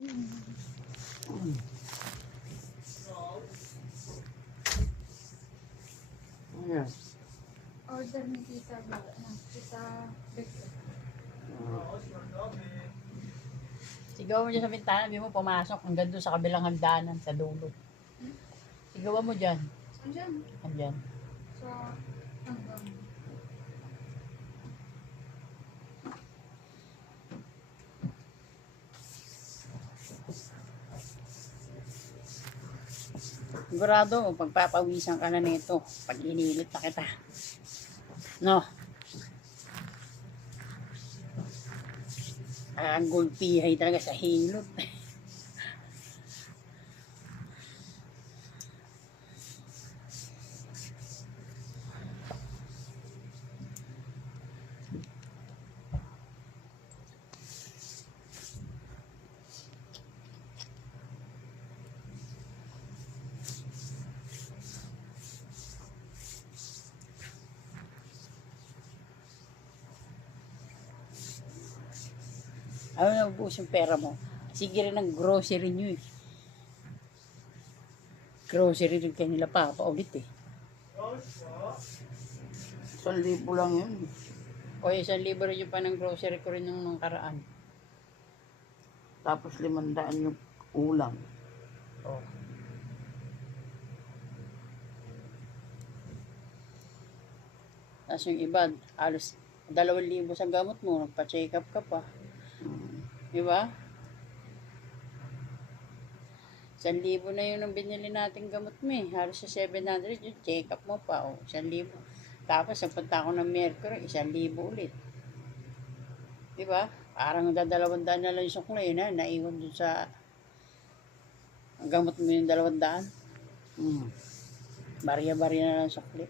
Ayan. Order ni Tita Tita Victor. Sigawan mo dyan sa bintana, hindi mo pumasok hanggang doon sa kabilang hagdanan, sa dulo. Sigawan mo dyan. Saan dyan? Andyan. So, hanggang. Sigurado, pagpapawisan ka na nito pag inilit na kita. No? Ang gulpihay talaga sa hilot. Ano na ubuos yung pera mo? Sige rin ang grocery nyo eh. Grocery rin kanila pa, paulit eh. 1,000 lang yun. O 1,000 rin yung pa ng grocery ko rin nung karaan. Tapos 500 yung ulam. Oh. Tapos yung iba, halos 2,000 sa gamot mo, nagpa-check up ka pa. Di ba? 1,000 na yun ang binili natin gamot mo eh. Halos sa 700 yung check up mo pa. O, 1,000. Tapos, nagpunta ako ng Mercury, 1,000 ulit. Di ba? Parang 200 na lang yung suklay na naiwan dun sa ang gamot mo yung 200. Barya-barya na lang sukli.